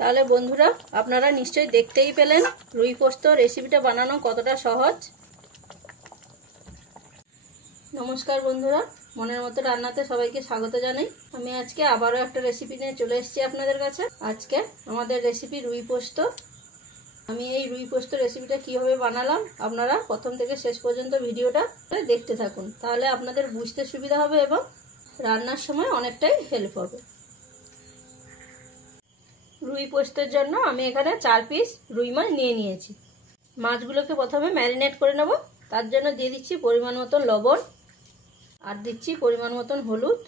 তাহলে বন্ধুরা আপনারা নিশ্চয়ই দেখতেই পেলেন রুই পোস্ত রেসিপিটা বানানো কতটা সহজ। নমস্কার বন্ধুরা, মনের মতো রান্নাতে সবাইকে স্বাগত জানাই। আমি আজকে আবারও একটা রেসিপি নিয়ে চলে এসেছি আপনাদের কাছে। আজকে আমাদের রেসিপি রুই পোস্ত। আমি এই রুই পোস্ত রেসিপিটা কিভাবে বানালাম আপনারা প্রথম থেকে শেষ পর্যন্ত ভিডিওটা দেখতে থাকুন, তাহলে আপনাদের বুঝতে সুবিধা হবে এবং রান্নার সময় অনেকটাই হেল্প হবে। রুই পোস্তের জন্য আমি এখানে 4 পিস রুই মাছ নিয়ে নিয়েছি। মাছগুলোকে প্রথমে ম্যারিনেট করে নেব। তার জন্য দিয়ে দিচ্ছি পরিমাণ মতন লবণ আর দিচ্ছি পরিমাণ মতন হলুদ,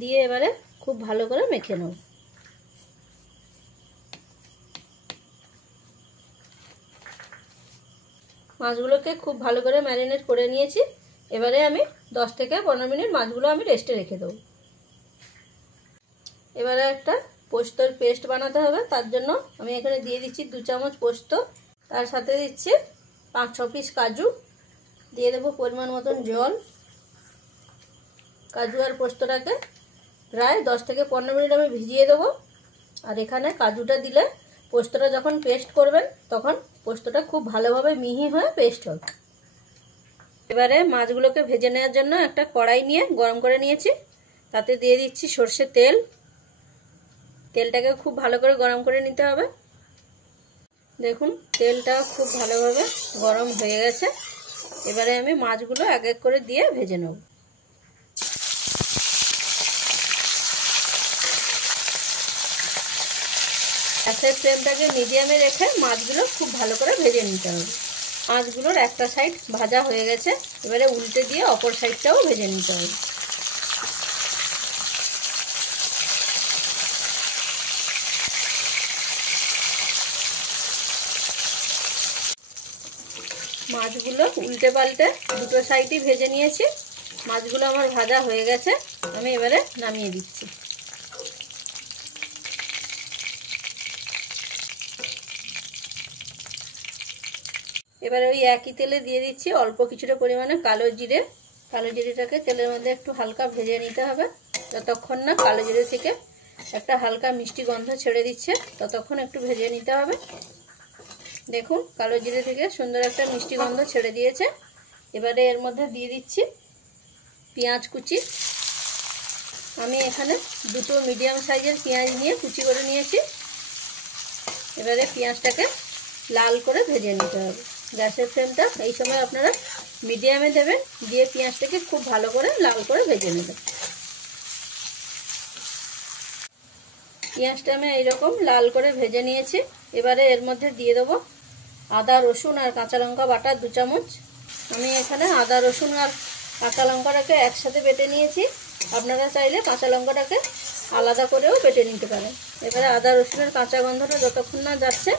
দিয়ে এবারে খুব ভালো করে মেখে নেব। মাছগুলোকে খুব ভালো করে ম্যারিনেট করে নিয়েছি। এবারে আমি 10 থেকে 15 মিনিট মাছগুলো আমি রেস্টে রেখে দেবো। এবারে একটা পোস্তর পেস্ট বানাতে হবে। তার জন্য আমি এখানে দিয়ে দিচ্ছি 2 চামচ পোস্ত, তার সাথে দিচ্ছি 5-6 পিস কাজু, দিয়ে দেবো পরিমাণ মতন জল। কাজু আর পোস্তটাকে প্রায় 10 থেকে 15 মিনিট আমি ভিজিয়ে দেবো। আর এখানে কাজুটা দিলে পোস্তটা যখন পেস্ট করবেন তখন পোস্তটা খুব ভালোভাবে মিহি হয়ে পেস্ট হবে। এবারে মাছগুলোকে ভেজে নেওয়ার জন্য একটা কড়াই নিয়ে গরম করে নিয়েছি। তাতে দিয়ে দিচ্ছি সরষের তেল। তেলটাকে খুব ভালো করে গরম করে নিতে হবে। দেখুন তেলটা খুব ভালোভাবে গরম হয়ে গেছে। এবারে আমি মাছগুলো এক এক করে দিয়ে ভেজে নেব। গ্যাসের ফ্লেমটাকে মিডিয়ামে রেখে মাছগুলো খুব ভালো করে ভেজে নিতে হবে। মাছগুলোর একটা সাইড ভাজা হয়ে গেছে, এবারে উল্টে দিয়ে অপর সাইডটাও ভেজে নিতে হবে। মাছগুলো উল্টে পাল্টে দুটো সাইডই ভেজে নিয়েছি। মাছগুলো আমার ভাজা হয়ে গেছে, আমি এবারে নামিয়ে দিচ্ছি। এবারে ওই একই তেলে দিয়ে দিচ্ছি অল্প কিছুটা পরিমাণে কালো জিরে। কালো জিরেটাকে তেলের মধ্যে একটু হালকা ভেজে নিতে হবে, যতক্ষণ না কালো জিরে থেকে একটা হালকা মিষ্টি গন্ধ ছেড়ে দিচ্ছে ততক্ষণ একটু ভেজে নিতে হবে। দেখুন কালো জিরে থেকে সুন্দর একটা মিষ্টি গন্ধ ছেড়ে দিয়েছে। এবারে এর মধ্যে দিয়ে দিচ্ছি পেঁয়াজ কুচি। আমি এখানে দুটো মিডিয়াম সাইজের পেঁয়াজ নিয়ে কুচি করে নিয়েছি। এবারে পেঁয়াজটাকে লাল করে ভেজে নিতে হবে। গ্যাসের ফ্লেমটা এই সময় আপনারা মিডিয়ামে দেবেন, দিয়ে পেঁয়াজটাকে খুব ভালো করে লাল করে ভেজে নেবেন। পেঁয়াজটা আমি এইরকম লাল করে ভেজে নিয়েছি। এবারে এর মধ্যে দিয়ে দেবো আদা রসুন আর কাঁচা লঙ্কা বাটা 2 চামচ। আমি এখানে আদা রসুন আর কাঁচা লঙ্কাটাকে একসাথে বেটে নিয়েছি। আপনারা চাইলে কাঁচা লঙ্কাটাকে আলাদা করেও বেটে নিতে পারেন। এবারে আদা রসুনের কাঁচা গন্ধটা যতক্ষণ না যাচ্ছে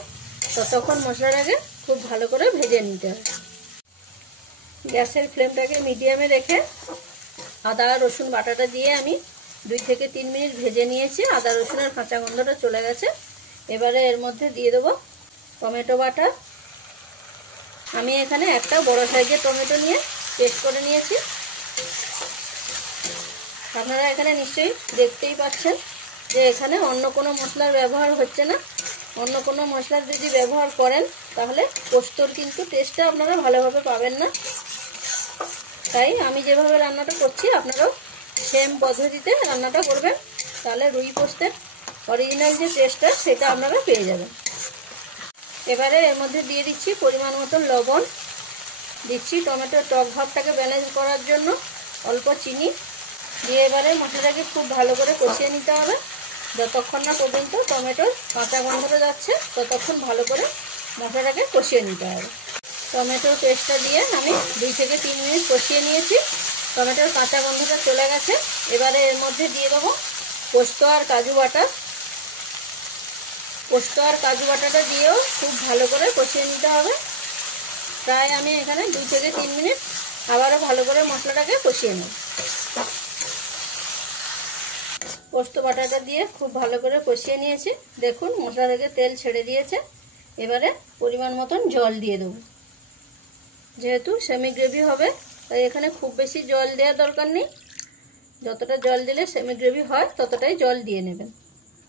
ততক্ষণ মশলাটাকে খুব ভালো করে ভেজে নিতে হবে। গ্যাসের ফ্লেমটাকে মিডিয়ামে রেখে আদা রসুন বাটাটা দিয়ে আমি 2 থেকে 3 মিনিট ভেজে নিয়েছি। আদা রসুনের কাঁচা গন্ধটা চলে গেছে। এবারে এর মধ্যে দিয়ে দেবো টমেটো বাটা। আমি এখানে একটা বড় সাইজের টমেটো নিয়ে পেস্ট করে নিয়েছি। আপনারা এখানে নিশ্চয়ই দেখতেই পাচ্ছেন যে এখানে অন্য কোনো মশলার ব্যবহার হচ্ছে না। অন্য কোনো মশলার যদি ব্যবহার করেন তাহলে পোস্তর কিন্তু টেস্টটা আপনারা ভালোভাবে পাবেন না। তাই আমি যেভাবে রান্নাটা করছি আপনারাও সেম পদ্ধতিতে রান্নাটা করবেন, তাহলে রুই পোস্তের অরিজিনাল যে টেস্টটা সেটা আপনারা পেয়ে যাবেন। এবারে এর মধ্যে দিয়ে দিচ্ছি পরিমাণ মতো লবণ, দিচ্ছি টমেটোর টক ভাবটাকে ব্যালেন্স করার জন্য অল্প চিনি, দিয়ে এবারে মশলাটাকে খুব ভালো করে কষিয়ে নিতে হবে। যতক্ষণ না পর্যন্ত টমেটোর কাঁচা গন্ধটা যাচ্ছে ততক্ষণ ভালো করে মশলাটাকে কষিয়ে নিতে হবে। টমেটোর পেস্টটা দিয়ে আমি 2 থেকে 3 মিনিট কষিয়ে নিয়েছি। টমেটোর কাঁচা গন্ধটা চলে গেছে। এবারে এর মধ্যে দিয়ে দেবো পোস্ত আর কাজু বাটা। পোস্ত আর কাজু বাটাটা দিয়েও খুব ভালো করে কষিয়ে নিতে হবে। প্রায় আমি এখানে 2 থেকে 3 মিনিট আবারও ভালো করে মশলাটাকে কষিয়ে নেব। পোস্ত বাটাটা দিয়ে খুব ভালো করে কষিয়ে নিয়েছি। দেখুন মশলা থেকে তেল ছেড়ে দিয়েছে। এবারে পরিমাণ মতন জল দিয়ে দেবো। যেহেতু সেমি গ্রেভি হবে তাই এখানে খুব বেশি জল দেওয়ার দরকার নেই। যতটা জল দিলে সেমি গ্রেভি হয় ততটাই জল দিয়ে নেবেন।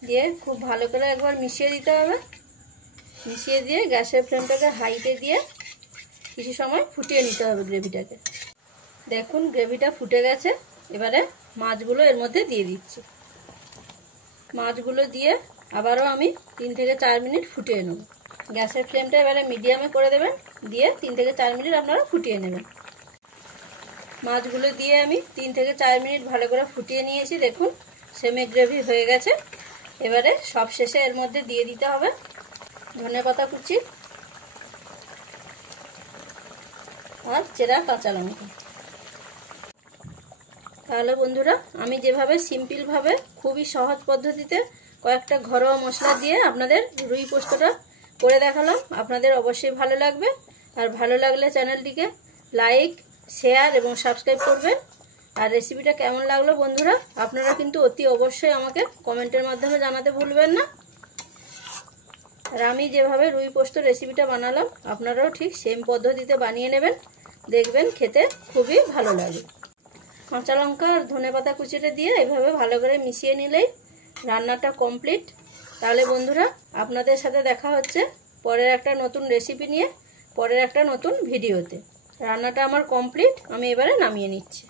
দিয়ে খুব ভালো করে একবার মিশিয়ে দিতে হবে। মিশিয়ে দিয়ে গ্যাসের ফ্লেমটাকে হাইতে দিয়ে কিছু সময় ফুটিয়ে নিতে হবে গ্রেভিটাকে। দেখুন গ্রেভিটা ফুটে গেছে। এবারে মাছগুলো এর মধ্যে দিয়ে দিচ্ছি। মাছগুলো দিয়ে আবারও আমি 3 থেকে 4 মিনিট ফুটিয়ে নেব। গ্যাসের ফ্লেমটা এবারে মিডিয়ামে করে দেবেন, দিয়ে 3 থেকে 4 মিনিট আপনারা ফুটিয়ে নেবেন। মাছগুলো দিয়ে আমি 3 থেকে 4 মিনিট ভালো করে ফুটিয়ে নিয়েছি। দেখুন সেমি গ্রেভি হয়ে গেছে। এবারে সব শেষে এর মধ্যে দিয়ে দিতে হবে ধনেপাতা কুচি আর চেরা কাঁচা লঙ্কা। তাহলে বন্ধুরা আমি যেভাবে সিম্পলভাবে খুবই সহজ পদ্ধতিতে কয়েকটা ঘরোয়া মশলা দিয়ে আপনাদের রুই পোস্তটা করে দেখালাম, আপনাদের অবশ্যই ভালো লাগবে। আর ভালো লাগলে চ্যানেলটিকে লাইক, শেয়ার এবং সাবস্ক্রাইব করবেন। আর রেসিপিটা কেমন লাগলো বন্ধুরা আপনারা কিন্তু অতি অবশ্যই আমাকে কমেন্টের মাধ্যমে জানাতে ভুলবেন না। আর আমি যেভাবে রুই পোস্ত রেসিপিটা বানালাম আপনারাও ঠিক সেম পদ্ধতিতে বানিয়ে নেবেন, দেখবেন খেতে খুবই ভালো লাগে। কাঁচা লঙ্কা আর ধনেপাতা কুচিটা দিয়ে এভাবে ভালো করে মিশিয়ে নিলেই রান্নাটা কমপ্লিট। তাহলে বন্ধুরা আপনাদের সাথে দেখা হচ্ছে পরের একটা নতুন রেসিপি নিয়ে, পরের একটা নতুন ভিডিওতে। রান্নাটা আমার কমপ্লিট, আমি এবারে নামিয়ে নিচ্ছি।